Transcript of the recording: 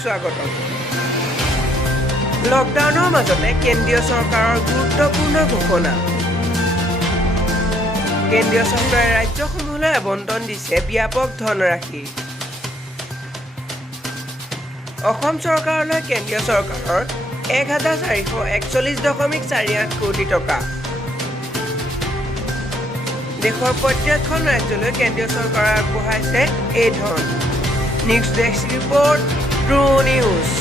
স্বাগতম লকডাউনৰ মাজতে কেন্দ্ৰীয় চৰকাৰৰ গুৰুত্বপূৰ্ণ ঘোষণা কেন্দ্ৰীয় চৰকাৰে ৰাজ্যসমূহলৈ আবণ্টন দিছে ব্যাপক ধনৰাশি অসম চৰকাৰলৈ কেন্দ্ৰীয় চৰকাৰৰ 1441.48 কোটি টকা দেশৰ প্ৰত্যেকখন ৰাজ্যলৈ কেন্দ্ৰীয় চৰকাৰে আগবঢ়াইছে এই ধন news desk report true news